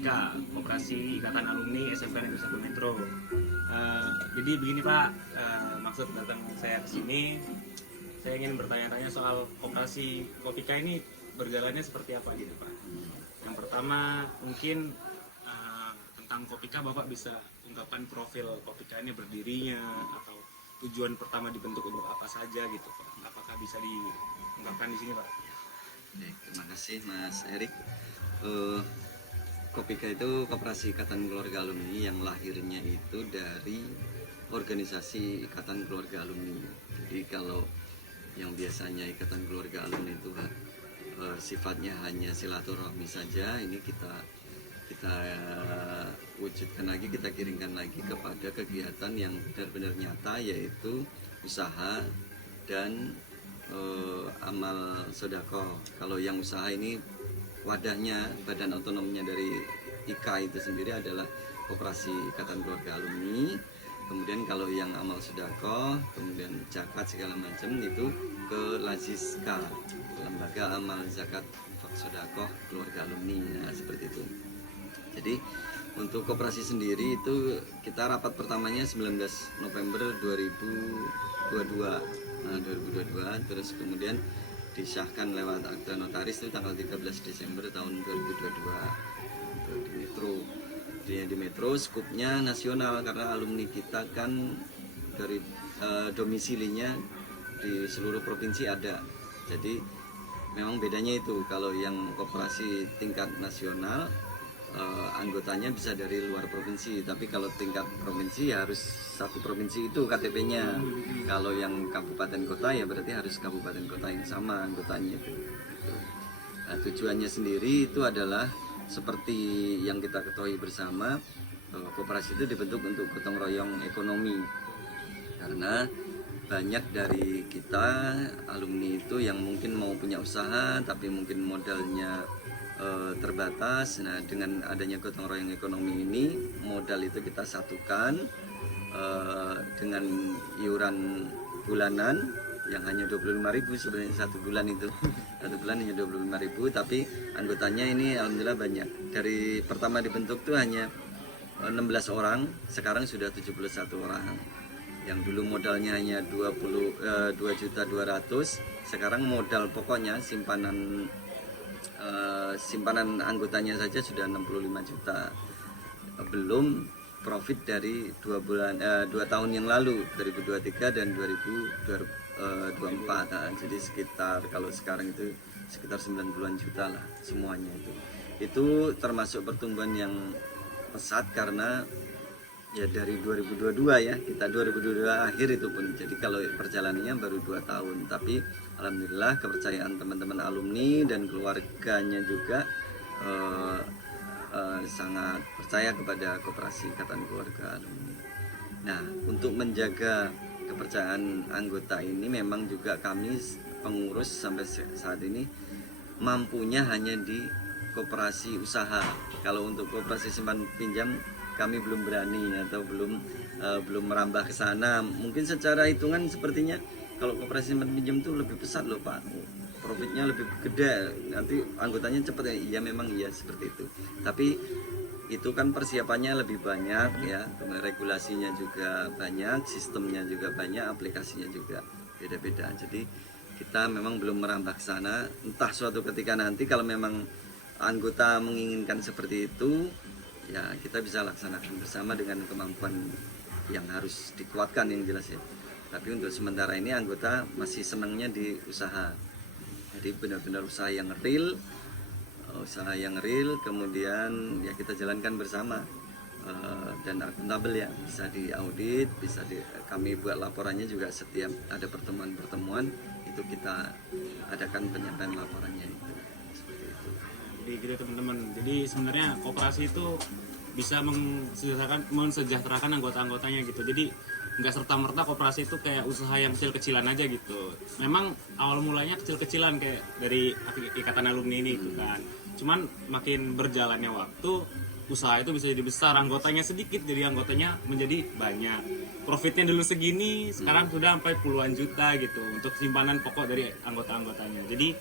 Kopika, Koperasi Ikatan Alumni SMK Negeri 1 Metro. Jadi begini Pak, maksud datang saya ke sini, saya ingin bertanya-tanya soal Koperasi Kopika ini berjalannya seperti apa gitu Pak. Yang pertama mungkin tentang Kopika, Bapak bisa ungkapkan profil Kopika ini berdirinya atau tujuan pertama dibentuk untuk apa saja gitu Pak. Apakah bisa diungkapkan di sini Pak? Baik, terima kasih Mas Erik. Kopika itu Koperasi Ikatan Keluarga Alumni yang lahirnya itu dari organisasi Ikatan Keluarga Alumni. Jadi kalau yang biasanya Ikatan Keluarga Alumni itu sifatnya hanya silaturahmi saja, ini kita wujudkan lagi, kita kirimkan lagi kepada kegiatan yang benar-benar nyata, yaitu usaha dan amal sodako. Kalau yang usaha ini wadahnya, badan otonomnya dari IKA itu sendiri adalah Koperasi Ikatan Keluarga Alumni. Kemudian kalau yang amal sodako, kemudian zakat segala macam itu ke Laziska, Lembaga Amal Zakat Sodako Keluarga Alumni. Nah, seperti itu. Jadi untuk koperasi sendiri itu kita rapat pertamanya 19 November 2022. Nah, 2022 terus kemudian disahkan lewat akta notaris itu tanggal 13 Desember tahun 2022 di Metro. Di Metro skupnya nasional karena alumni kita kan dari domisilinya di seluruh provinsi ada. Jadi memang bedanya itu, kalau yang koperasi tingkat nasional anggotanya bisa dari luar provinsi, tapi kalau tingkat provinsi ya harus satu provinsi itu KTP-nya. Kalau yang kabupaten kota ya berarti harus kabupaten kota yang sama anggotanya itu. Nah, tujuannya sendiri itu adalah seperti yang kita ketahui bersama, koperasi itu dibentuk untuk gotong royong ekonomi. Karena banyak dari kita alumni itu yang mungkin mau punya usaha tapi mungkin modalnya terbatas. Nah, dengan adanya gotong royong ekonomi ini, modal itu kita satukan dengan iuran bulanan yang hanya 25.000 sebenarnya satu bulan itu. Satu bulan hanya 25.000, tapi anggotanya ini alhamdulillah banyak. Dari pertama dibentuk tuh hanya 16 orang, sekarang sudah 71 orang. Yang dulu modalnya hanya 2.200.000, sekarang modal pokoknya simpanan anggotanya saja sudah 65 juta. Belum profit dari 2 tahun yang lalu, 2023 dan 2024. Nah, jadi sekitar, kalau sekarang itu sekitar 90-an juta lah semuanya itu. Itu termasuk pertumbuhan yang pesat karena ya dari 2022 ya, kita 2022 akhir itu pun. Jadi kalau perjalanannya baru 2 tahun, tapi alhamdulillah kepercayaan teman-teman alumni dan keluarganya juga sangat percaya kepada Koperasi Ikatan Keluarga Alumni. Nah, untuk menjaga kepercayaan anggota ini memang juga kami pengurus sampai saat ini mampunya hanya di koperasi usaha. Kalau untuk koperasi simpan pinjam kami belum berani atau belum merambah ke sana. Mungkin secara hitungan sepertinya kalau koperasi simpan pinjam itu lebih besar loh Pak, profitnya lebih gede, nanti anggotanya cepat ya. Iya memang iya seperti itu, tapi itu kan persiapannya lebih banyak ya, regulasinya juga banyak, sistemnya juga banyak, aplikasinya juga beda-beda. Jadi kita memang belum merambah ke sana. Entah suatu ketika nanti kalau memang anggota menginginkan seperti itu, ya kita bisa laksanakan bersama dengan kemampuan yang harus dikuatkan yang jelas ya. Tapi untuk sementara ini anggota masih senangnya di usaha. Jadi benar-benar usaha yang real, kemudian ya kita jalankan bersama dan akuntabel ya, bisa diaudit, kami buat laporannya juga setiap ada pertemuan-pertemuan itu kita adakan penyampaian laporannya itu. Seperti itu. Jadi gitu teman-teman. Jadi sebenarnya koperasi itu bisa mensejahterakan anggota-anggotanya gitu. Jadi nggak serta-merta koperasi itu kayak usaha yang kecil-kecilan aja gitu. Memang awal mulanya kecil-kecilan kayak dari ikatan alumni ini gitu kan. Cuman makin berjalannya waktu, usaha itu bisa jadi besar, anggotanya sedikit jadi anggotanya menjadi banyak. Profitnya dulu segini, sekarang sudah sampai puluhan juta gitu untuk simpanan pokok dari anggota-anggotanya. Jadi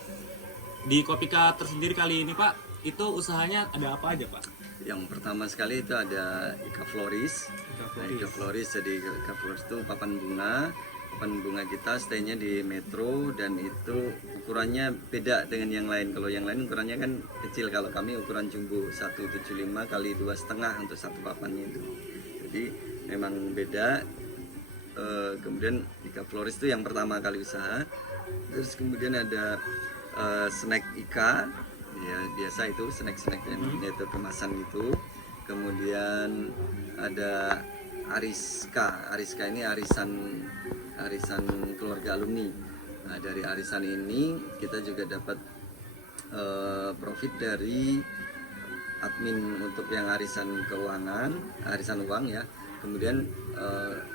di Kopika tersendiri kali ini Pak, itu usahanya ada apa aja Pak? Yang pertama sekali itu ada Ika Floris. Nah, Ika Floris, jadi Ika Floris itu papan bunga. Papan bunga kita stay-nya di Metro, dan itu ukurannya beda dengan yang lain. Kalau yang lain ukurannya kan kecil, kalau kami ukuran jumbo 175 kali 2,5 untuk satu papannya itu. Jadi memang beda. Kemudian Ika Floris itu yang pertama kali usaha. Terus kemudian ada snack Ika, ya biasa itu snack yang itu kemasan itu. Kemudian ada Ariska ini arisan keluarga alumni. Nah, dari arisan ini kita juga dapat profit dari admin untuk yang arisan keuangan, arisan uang ya. Kemudian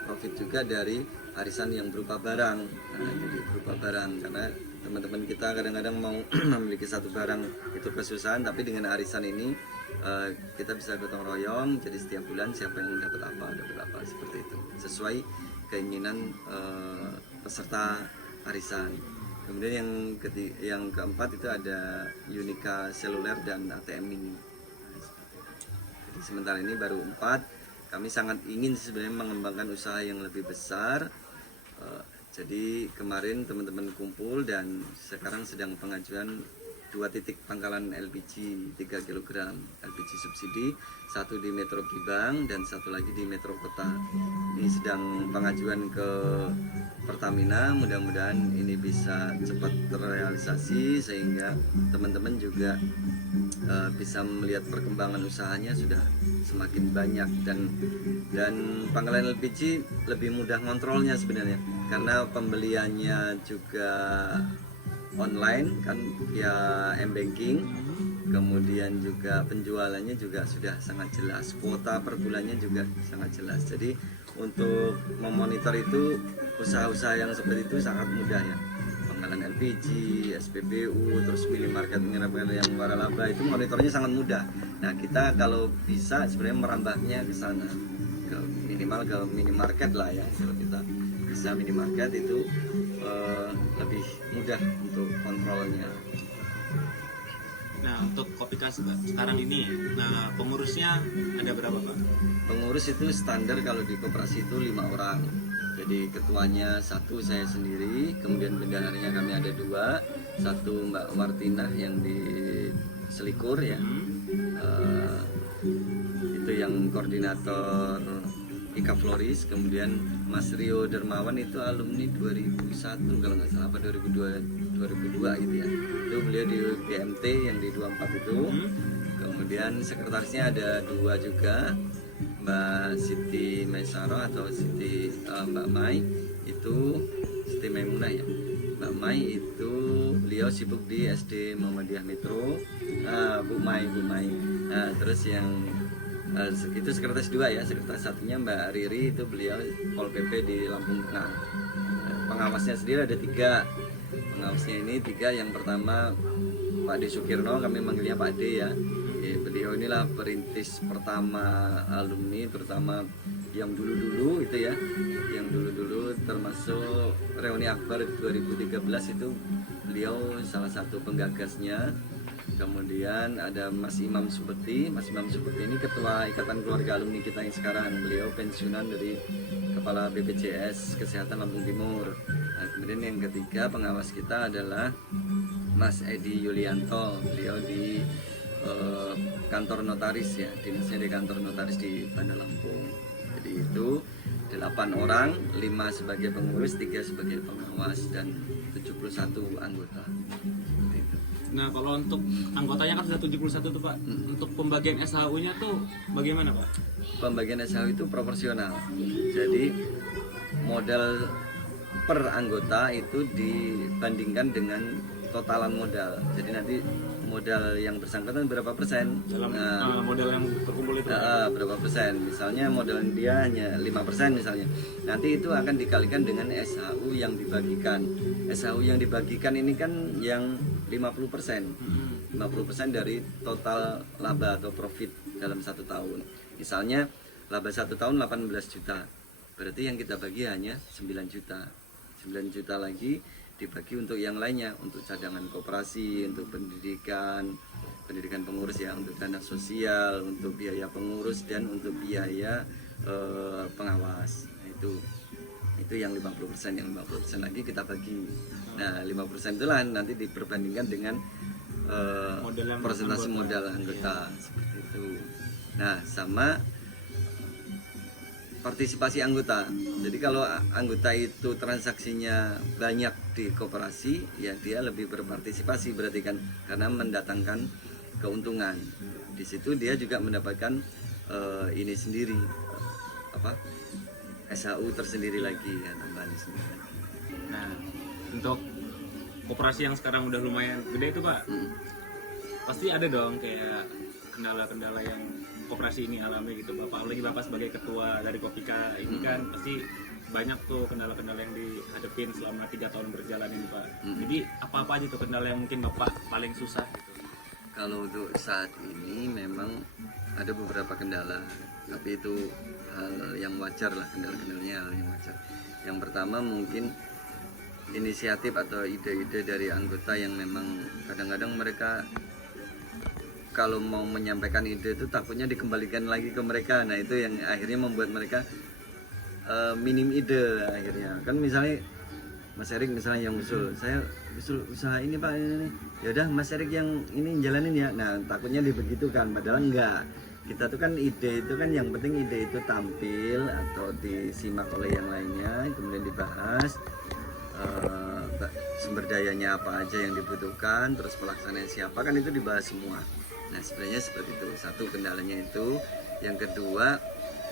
profit juga dari arisan yang berupa barang. Nah, jadi berupa barang, karena teman-teman kita kadang-kadang mau memiliki satu barang itu kesusahan, tapi dengan arisan ini kita bisa gotong royong. Jadi setiap bulan siapa yang dapat apa seperti itu, sesuai keinginan peserta arisan. Kemudian yang keempat itu ada Unika Seluler dan ATM Mini. Jadi sementara ini baru 4. Kami sangat ingin sebenarnya mengembangkan usaha yang lebih besar. Jadi kemarin teman-teman kumpul dan sekarang sedang pengajuan 2 titik pangkalan LPG 3 kg LPG subsidi, satu di Metro Gibang dan satu lagi di Metro Kota. Ini sedang pengajuan ke Pertamina, mudah-mudahan ini bisa cepat terrealisasi sehingga teman-teman juga bisa melihat perkembangan usahanya sudah semakin banyak, dan pangkalan LPG lebih mudah ngontrolnya sebenarnya karena pembeliannya juga online kan via m-banking, kemudian juga penjualannya juga sudah sangat jelas, kuota per bulannya juga sangat jelas. Jadi untuk memonitor itu usaha-usaha yang seperti itu sangat mudah ya. Pangkalan LPG, SPBU, terus minimarket yang waralaba itu monitornya sangat mudah. Nah, kita kalau bisa sebenarnya merambahnya ke sana, ke minimarket lah ya. Kalau kita bisa minimarket itu lebih mudah untuk kontrolnya. Nah, untuk Kopikas sekarang ini, nah pengurusnya ada berapa Pak? Pengurus itu standar kalau di koperasi itu 5 orang. Jadi ketuanya 1 saya sendiri, kemudian bendaharanya kami ada 2, 1 Mbak Martina yang di Selikur ya, itu yang koordinator Ika Floris, kemudian Mas Rio Dermawan itu alumni 2001 kalau nggak salah, apa 2002 gitu ya. Itu beliau di BMT yang di 24 itu. Kemudian sekretarisnya ada 2 juga, Mbak Siti Maisaro atau Mbak Mai, itu Siti Maimunah ya. Mbak Mai itu beliau sibuk di SD Muhammadiyah Metro. Bu Mai. Nah, terus yang itu sekretaris 2 ya, sekretaris satunya Mbak Riri, itu beliau Pol PP di Lampung Tengah. Pengawasnya sendiri ada 3. Pengawasnya ini 3, yang pertama Pak D Sukirno, kami manggilnya Pak D ya. Beliau inilah perintis pertama alumni, terutama yang dulu-dulu itu ya, yang dulu-dulu termasuk reuni akbar 2013 itu beliau salah satu penggagasnya. Kemudian ada Mas Imam Subeti. Mas Imam Subeti ini ketua Ikatan Keluarga Alumni kita yang sekarang. Beliau pensiunan dari Kepala BPJS Kesehatan Lampung Timur. Nah, kemudian yang ketiga pengawas kita adalah Mas Edi Yulianto. Beliau di kantor notaris ya, dinasnya di kantor notaris di Bandar Lampung. Jadi itu 8 orang, 5 sebagai pengurus, 3 sebagai pengawas, dan 71 anggota. Nah, kalau untuk anggotanya kan sudah 71 tuh Pak. Untuk pembagian SHU-nya tuh bagaimana Pak? Pembagian SHU itu proporsional. Jadi modal per anggota itu dibandingkan dengan totalan modal. Jadi nanti modal yang bersangkutan berapa persen dalam modal yang terkumpul itu? Berapa persen? Misalnya modal dia hanya 5% misalnya. Nanti itu akan dikalikan dengan SHU yang dibagikan. SHU yang dibagikan ini kan yang 50%. 50% dari total laba atau profit dalam 1 tahun. Misalnya laba 1 tahun 18 juta. Berarti yang kita bagi hanya 9 juta. 9 juta lagi dibagi untuk yang lainnya, untuk cadangan koperasi, untuk pendidikan pengurus ya, untuk dana sosial, untuk biaya pengurus dan untuk biaya pengawas. Itu yang 50%, yang 50% lagi kita bagi. Nah, 50% itulah nanti diperbandingkan dengan persentase modal anggota seperti itu. Nah, sama partisipasi anggota. Jadi kalau anggota itu transaksinya banyak di koperasi, ya dia lebih berpartisipasi, berarti kan, karena mendatangkan keuntungan. Di situ dia juga mendapatkan ini sendiri, SHU tersendiri lagi, ya, tambahan sendiri lagi. Nah, untuk koperasi yang sekarang udah lumayan gede itu Pak, pasti ada dong kayak kendala-kendala yang koperasi ini alami gitu Bapak, apalagi Bapak sebagai ketua dari Kopika ini kan pasti banyak tuh kendala-kendala yang dihadapin selama 3 tahun berjalan ini Pak. Jadi apa-apa aja tuh kendala yang mungkin Bapak paling susah gitu? Kalau untuk saat ini memang ada beberapa kendala, tapi itu hal yang wajar lah, kendala-kendalanya hal yang wajar. Yang pertama mungkin inisiatif atau ide-ide dari anggota yang memang kadang-kadang mereka kalau mau menyampaikan ide itu takutnya dikembalikan lagi ke mereka. Nah, itu yang akhirnya membuat mereka minim ide akhirnya. Kan misalnya Mas Erik misalnya yang usul, saya usul usaha ini Pak, ini. Ya udah Mas Erik yang ini jalanin ya. Nah, takutnya dibegitukan, padahal enggak. Kita tuh kan ide itu kan yang penting ide itu tampil atau disimak oleh yang lainnya, kemudian dibahas sumber dayanya apa aja yang dibutuhkan, terus pelaksanaan siapa, kan itu dibahas semua. Nah, sebenarnya seperti itu. Satu kendalanya itu. Yang kedua,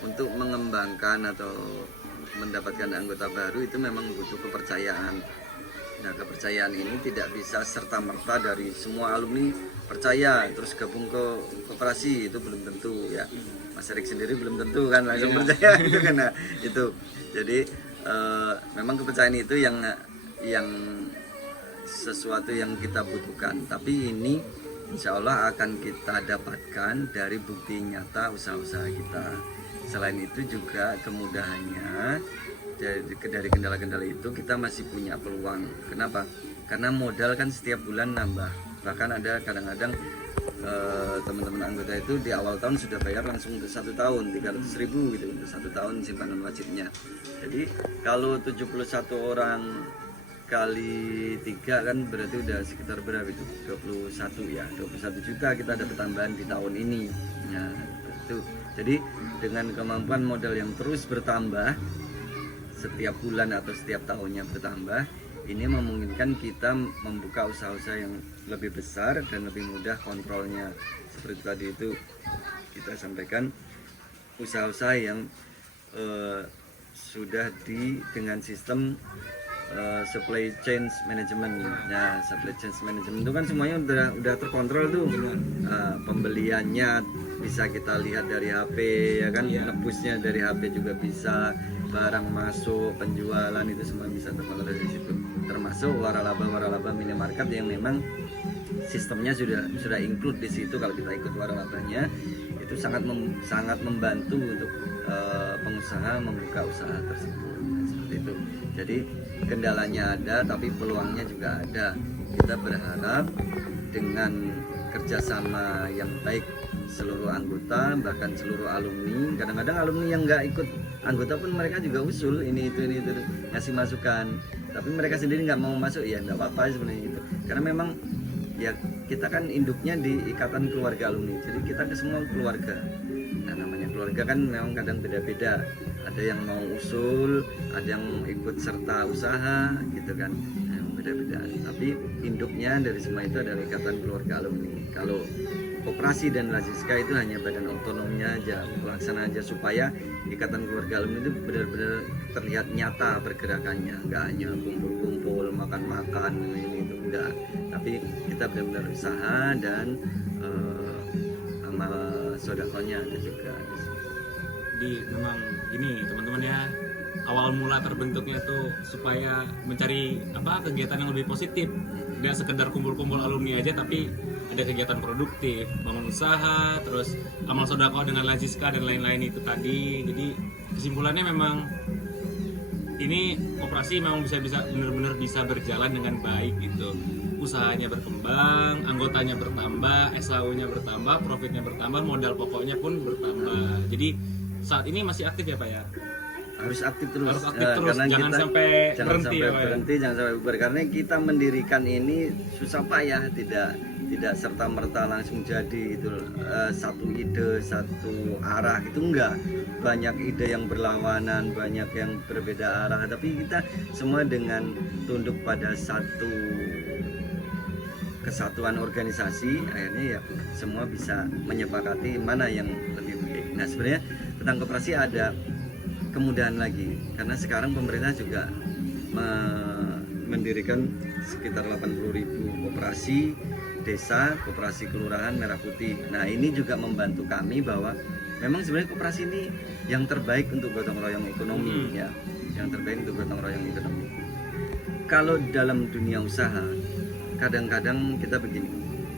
untuk mengembangkan atau mendapatkan anggota baru itu memang butuh kepercayaan. Nah, kepercayaan ini tidak bisa serta-merta dari semua alumni percaya terus gabung ke koperasi, itu belum tentu ya. Mas Erik sendiri belum tentu kan langsung percaya gitu kan. Nah, itu. Jadi memang kepercayaan itu yang sesuatu yang kita butuhkan. Tapi ini insya Allah akan kita dapatkan dari bukti nyata usaha-usaha kita. Selain itu juga kemudahannya dari kendala-kendala itu kita masih punya peluang. Kenapa? Karena modal kan setiap bulan nambah. Bahkan ada kadang-kadang teman-teman anggota itu di awal tahun sudah bayar langsung untuk 1 tahun 300.000 gitu untuk 1 tahun simpanan wajibnya. Jadi kalau 71 orang kali 3 kan berarti udah sekitar berapa itu? 21 ya, 21 juta kita dapat tambahan di tahun ini. Nah, itu. Jadi dengan kemampuan modal yang terus bertambah setiap bulan atau setiap tahunnya bertambah, ini memungkinkan kita membuka usaha-usaha yang lebih besar dan lebih mudah kontrolnya. Seperti tadi itu kita sampaikan usaha-usaha yang sudah dengan sistem supply chain management. Nah, supply chain management itu kan semuanya udah terkontrol tuh. Pembeliannya bisa kita lihat dari HP ya kan, nebusnya dari HP juga bisa, barang masuk, penjualan itu semua bisa terkontrol dari situ. Termasuk waralaba minimarket yang memang sistemnya sudah include di situ. Kalau kita ikut waralabanya itu sangat membantu untuk pengusaha membuka usaha tersebut. Seperti itu. Jadi kendalanya ada tapi peluangnya juga ada. Kita berharap dengan kerjasama yang baik seluruh anggota, bahkan seluruh alumni. Kadang-kadang alumni yang nggak ikut anggota pun mereka juga usul ini itu ngasih masukan, tapi mereka sendiri nggak mau masuk, ya nggak apa-apa sebenarnya itu. Karena memang ya kita kan induknya di Ikatan Keluarga Alumni, jadi kita ke semua keluarga. Nah, namanya keluarga kan memang kadang beda-beda, ada yang mau usul, ada yang ikut serta usaha gitu kan, beda-beda. Tapi induknya dari semua itu adalah Ikatan Keluarga Alumni. Kalau koperasi dan Laziska itu hanya badan otonomnya aja, pelaksana aja, supaya Ikatan Keluarga Alumni itu benar-benar terlihat nyata pergerakannya, nggak hanya kumpul-kumpul, makan-makan, ini itu enggak. Tapi kita benar-benar usaha dan amal sodakonya ada juga. Jadi memang gini teman-teman ya, awal mula terbentuknya itu supaya mencari kegiatan yang lebih positif, nggak sekedar kumpul-kumpul alumni aja, tapi ada kegiatan produktif, bangun usaha, terus amal sodako dengan Laziska dan lain-lain itu tadi. Jadi kesimpulannya memang ini koperasi memang bisa benar-benar bisa berjalan dengan baik gitu. Usahanya berkembang, anggotanya bertambah, SAU-nya bertambah, profitnya bertambah, modal pokoknya pun bertambah. Jadi saat ini masih aktif ya Pak ya? Harus aktif terus. Harus aktif terus, jangan sampai berhenti ya, Pak ya? berhenti, jangan sampai bubar, karena kita mendirikan ini susah payah, tidak serta merta langsung jadi gitu. Satu ide, satu arah itu enggak, banyak ide yang berlawanan, banyak yang berbeda arah, tapi kita semua dengan tunduk pada satu kesatuan organisasi, akhirnya ya semua bisa menyepakati mana yang lebih baik. Nah sebenarnya tentang koperasi ada kemudahan lagi, karena sekarang pemerintah juga mendirikan sekitar 80.000 koperasi desa, koperasi kelurahan merah putih. Nah ini juga membantu kami bahwa memang sebenarnya koperasi ini yang terbaik untuk gotong royong ekonomi ya, yang terbaik untuk gotong royong ekonomi. Kalau dalam dunia usaha kadang-kadang kita begini,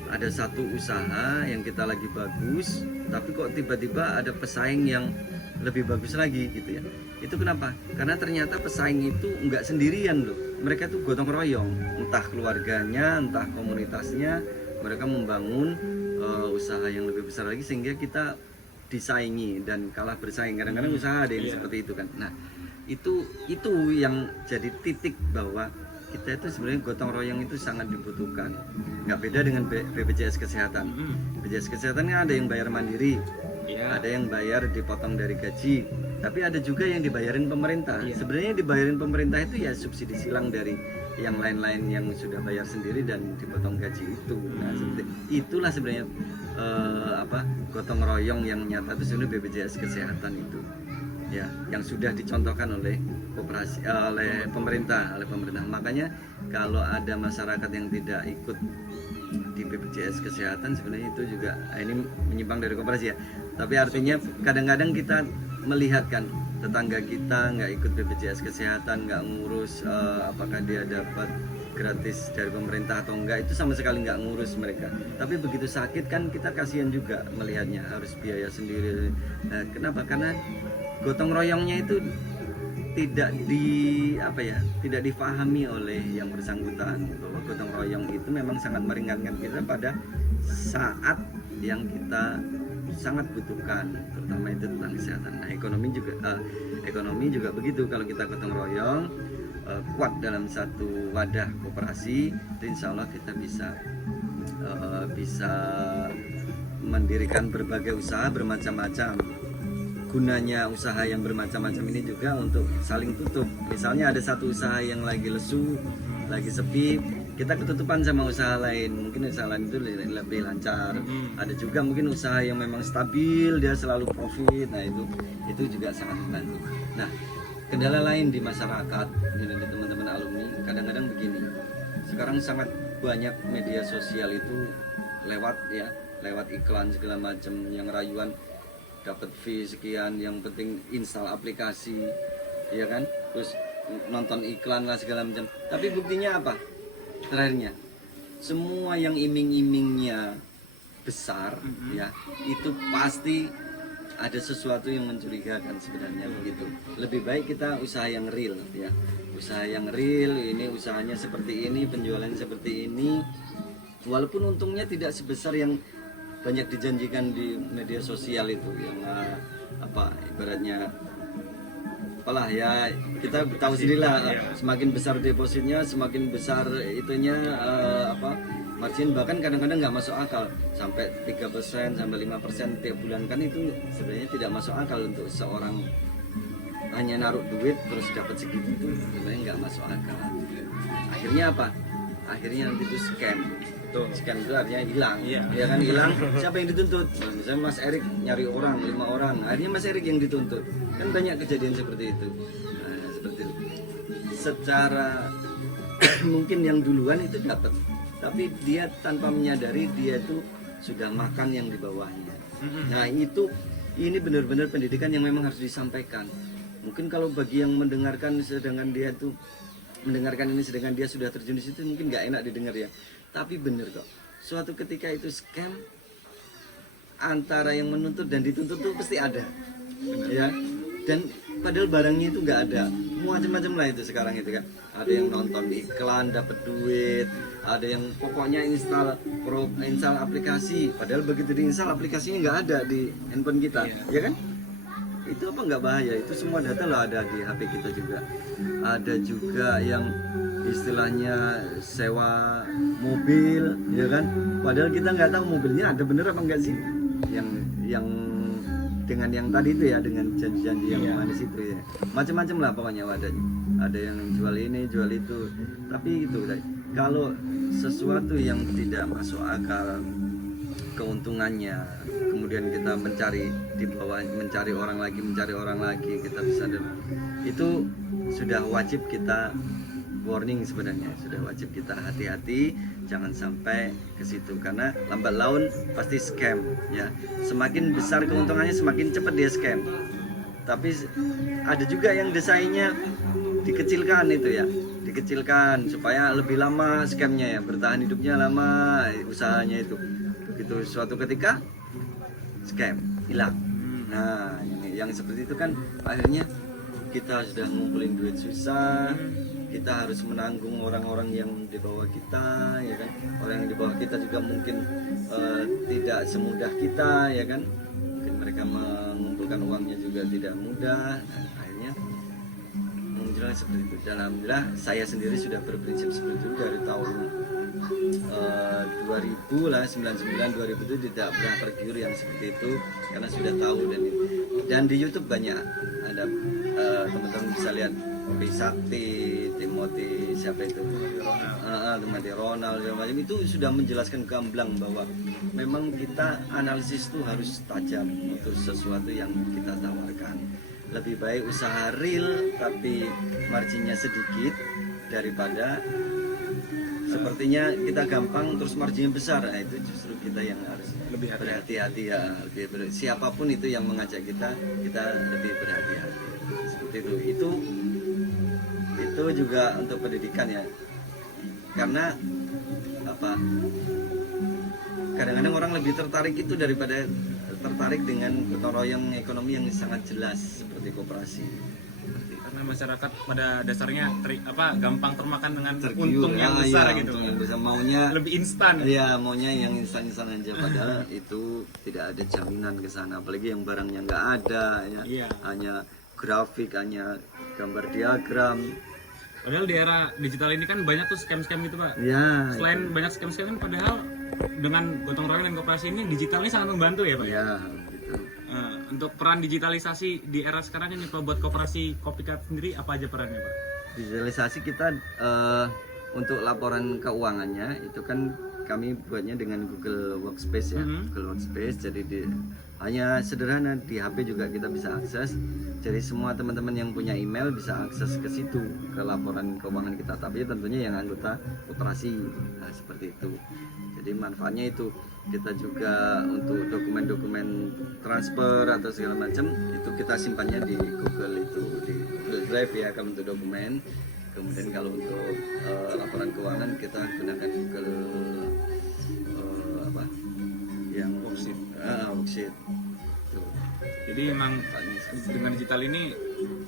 ada satu usaha yang kita lagi bagus, tapi kok tiba-tiba ada pesaing yang lebih bagus lagi gitu ya. Itu kenapa? Karena ternyata pesaing itu nggak sendirian loh. Mereka tuh gotong royong, entah keluarganya, entah komunitasnya, mereka membangun usaha yang lebih besar lagi sehingga kita disaingi dan kalah bersaing. Kadang-kadang usaha ada yang seperti itu kan. Nah, itu yang jadi titik bahwa kita itu sebenarnya gotong royong itu sangat dibutuhkan. Nggak beda dengan BPJS Kesehatan. BPJS Kesehatan kan ada yang bayar mandiri, ada yang bayar dipotong dari gaji, tapi ada juga yang dibayarin pemerintah. Sebenarnya dibayarin pemerintah itu ya subsidi silang dari yang lain-lain yang sudah bayar sendiri dan dipotong gaji itu. Nah, itulah sebenarnya gotong royong yang nyata itu sebenarnya BPJS Kesehatan itu. Ya, yang sudah dicontohkan oleh koperasi, oleh pemerintah. Makanya kalau ada masyarakat yang tidak ikut di BPJS Kesehatan, sebenarnya itu juga ini menyimpang dari koperasi ya. Tapi artinya kadang-kadang kita melihatkan tetangga kita nggak ikut BPJS Kesehatan, nggak ngurus apakah dia dapat gratis dari pemerintah atau enggak, itu sama sekali nggak ngurus mereka. Tapi begitu sakit kan kita kasihan juga melihatnya, harus biaya sendiri. Nah, kenapa? Karena gotong royongnya itu tidak difahami oleh yang bersangkutan, bahwa gotong royong itu memang sangat meringankan kita pada saat yang kita sangat butuhkan, terutama itu tentang kesehatan. Nah, ekonomi juga begitu. Kalau kita gotong royong kuat dalam satu wadah koperasi, insya Allah kita bisa mendirikan berbagai usaha bermacam-macam. Gunanya usaha yang bermacam-macam ini juga untuk saling tutup. Misalnya ada satu usaha yang lagi lesu, lagi sepi, kita ketutupan sama usaha lain. Mungkin usaha lain itu lebih lancar. Ada juga mungkin usaha yang memang stabil, dia selalu profit. Nah itu juga sangat membantu. Nah, kendala lain di masyarakat, di teman-teman alumni, kadang-kadang begini. Sekarang sangat banyak media sosial itu lewat iklan segala macam yang rayuan, dapat fee sekian, yang penting install aplikasi, ya kan, terus nonton iklan lah segala macam. Tapi buktinya apa? Terakhirnya semua yang iming-imingnya besar, ya itu pasti ada sesuatu yang mencurigakan sebenarnya begitu. Lebih baik kita usaha yang real, ya, usaha yang real. Ini usahanya seperti ini, penjualannya seperti ini, walaupun untungnya tidak sebesar yang banyak dijanjikan di media sosial itu, yang ibaratnya apalah ya, kita tahu sendirilah, semakin besar depositnya semakin besar itunya margin, bahkan kadang-kadang nggak masuk akal sampai 3% sampai 5% tiap bulan. Kan itu sebenarnya tidak masuk akal untuk seorang hanya naruh duit terus dapat segitu, itu sebenarnya nggak masuk akal. Akhirnya apa? Akhirnya nanti itu scam. Scam itu artinya hilang, ya kan, hilang. Siapa yang dituntut? Misalnya Mas Erik nyari orang 5 orang, akhirnya Mas Erik yang dituntut. Kan banyak kejadian seperti itu. Nah, seperti itu. Secara mungkin yang duluan itu dapat, tapi dia tanpa menyadari dia itu sudah makan yang di bawahnya. Nah ini benar-benar pendidikan yang memang harus disampaikan. Mungkin kalau bagi yang mendengarkan sedangkan dia itu mendengarkan ini sedangkan dia sudah terjun di situ, mungkin nggak enak didengar ya. Tapi benar kok, suatu ketika itu scam, antara yang menuntut dan dituntut itu pasti ada, ya. Dan padahal barangnya itu nggak ada, macam-macam lah itu sekarang itu kan. Ada yang nonton iklan dapat duit, ada yang pokoknya install aplikasi, padahal begitu diinstal aplikasinya nggak ada di handphone kita, ya kan? Itu apa nggak bahaya? Itu semua data lah ada di HP kita juga. Ada juga yang istilahnya sewa mobil, ya kan? Padahal kita nggak tahu mobilnya ada bener apa enggak sih. Yang dengan yang tadi itu ya, dengan janji-janji yang manis itu ya, macam-macam lah pokoknya wadahnya. Ada yang jual ini jual itu, tapi itu kalau sesuatu yang tidak masuk akal keuntungannya, kemudian kita mencari di bawah, mencari orang lagi kita bisa itu sudah wajib kita warning sebenarnya, sudah wajib kita hati-hati jangan sampai ke situ, karena lambat laun pasti scam ya. Semakin besar keuntungannya semakin cepat dia scam. Tapi ada juga yang desainnya dikecilkan itu ya, dikecilkan supaya lebih lama scamnya ya, bertahan hidupnya lama usahanya itu. Begitu suatu ketika scam hilang. Nah yang seperti itu kan akhirnya kita sudah ngumpulin duit susah, kita harus menanggung orang-orang yang di bawah kita, ya kan? Orang yang di bawah kita juga mungkin tidak semudah kita, ya kan? Mungkin mereka mengumpulkan uangnya juga tidak mudah. Nah, akhirnya menjelaskan seperti itu. Dan alhamdulillah saya sendiri sudah berprinsip seperti itu dari tahun 2000 lah, 99 2000 itu tidak pernah tergiur yang seperti itu, karena sudah tahu. Dan di YouTube banyak ada teman-teman bisa lihat Kopi Sakti, Timothy siapa itu, Timothy Ronald segala macam, itu sudah menjelaskan gamblang bahwa memang kita analisis itu harus tajam untuk sesuatu yang kita tawarkan. Lebih baik usaha real tapi marginnya sedikit daripada sepertinya kita gampang terus marginnya besar. Nah, itu justru kita yang harus lebih berhati-hati ya, siapapun itu yang mengajak kita lebih berhati-hati seperti itu. Itu juga untuk pendidikan ya, karena apa, kadang-kadang orang lebih tertarik itu daripada tertarik dengan gotong royong ekonomi yang sangat jelas seperti koperasi. Karena masyarakat pada dasarnya gampang termakan dengan untung yang besar gitu. Untung yang besar, maunya lebih instan. Iya, maunya yang instan-instan aja, padahal itu tidak ada jaminan ke sana, apalagi yang barangnya nggak ada ya. Iya. Hanya grafik, hanya gambar diagram. Padahal di era digital ini kan banyak tuh scam-scam gitu Pak. Ya, Selain banyak scam-scam kan, padahal dengan gotong royong dan koperasi ini digitalnya sangat membantu ya Pak. ya gitu. Untuk peran digitalisasi di era sekarang ini Pak, buat koperasi Copycat sendiri apa aja perannya Pak? Digitalisasi kita untuk laporan keuangannya itu kan kami buatnya dengan Google Workspace ya, Google Workspace. Jadi hanya sederhana, di HP juga kita bisa akses. Jadi semua teman-teman yang punya email bisa akses ke situ, ke laporan keuangan kita. Tapi tentunya yang anggota koperasi, nah, seperti itu. Jadi manfaatnya itu kita juga untuk dokumen-dokumen transfer atau segala macam itu kita simpannya di Google, itu di Google Drive ya kalau untuk dokumen. Kemudian kalau untuk laporan keuangan kita gunakan Google yang worksheet. Jadi memang dengan digital ini,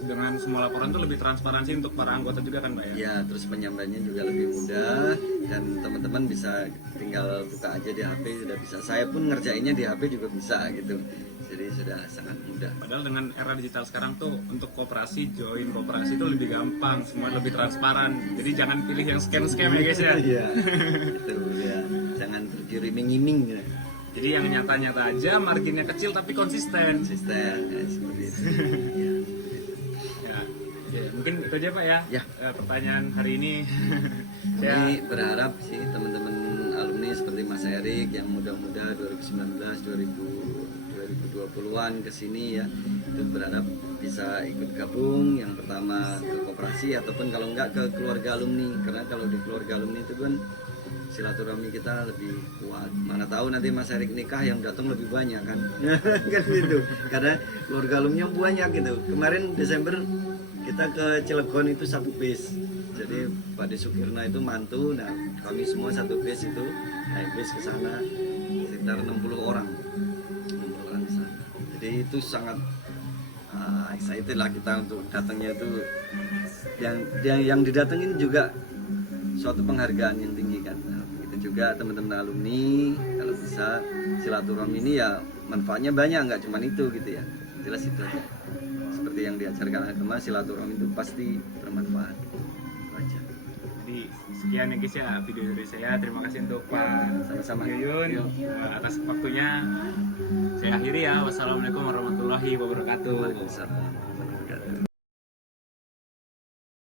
dengan semua laporan itu lebih transparansi untuk para anggota juga kan Pak ya? Ya, terus penyampaiannya juga lebih mudah dan teman-teman bisa tinggal buka aja di HP, sudah bisa. Saya pun ngerjainnya di HP juga bisa gitu. Jadi sudah sangat mudah. Padahal dengan era digital sekarang tuh untuk koperasi, join koperasi itu lebih gampang, semua lebih transparan. Jadi jangan pilih yang scam-scam ya guys ya. Iya. Itu ya. Jangan tergiur iming-iming ya. Jadi yang nyata-nyata aja, marginnya kecil tapi konsisten. Konsisten ya, seperti itu. Ya, mungkin itu aja Pak ya. Ya. Pertanyaan hari ini. Kami berharap sih teman-teman alumni seperti Mas Erik yang muda-muda 2019 2020-an ke sini ya, itu berharap bisa ikut gabung, yang pertama ke koperasi ataupun kalau enggak ke keluarga alumni, karena kalau di keluarga alumni itu kan silaturahmi kita lebih kuat. Mana tahu nanti Mas Erik nikah yang datang lebih banyak kan. Kan gitu. Karena keluarga alumni banyak gitu. Kemarin Desember kita ke Cilegon itu satu bis. Jadi Pak De Sukirna itu mantu, nah kami semua satu bis itu naik bis ke sana sekitar 60 orang. 60 orang di sana. Jadi itu sangat Saya itulah kita untuk datangnya itu yang didatengin juga suatu penghargaan yang tinggi kan. Nah, begitu juga teman-teman alumni, kalau bisa silaturahmi ini ya manfaatnya banyak, nggak cuma itu gitu ya, jelas itu aja. Seperti yang diajarkan agama, silaturahmi itu pasti bermanfaat. Itu aja. Jadi sekian ya guys ya video dari saya. Terima kasih untuk Pak Sama-sama. Yuyun atas waktunya. Saya akhiri ya. Wassalamualaikum warahmatullahi wabarakatuh. Waalaikumsalam.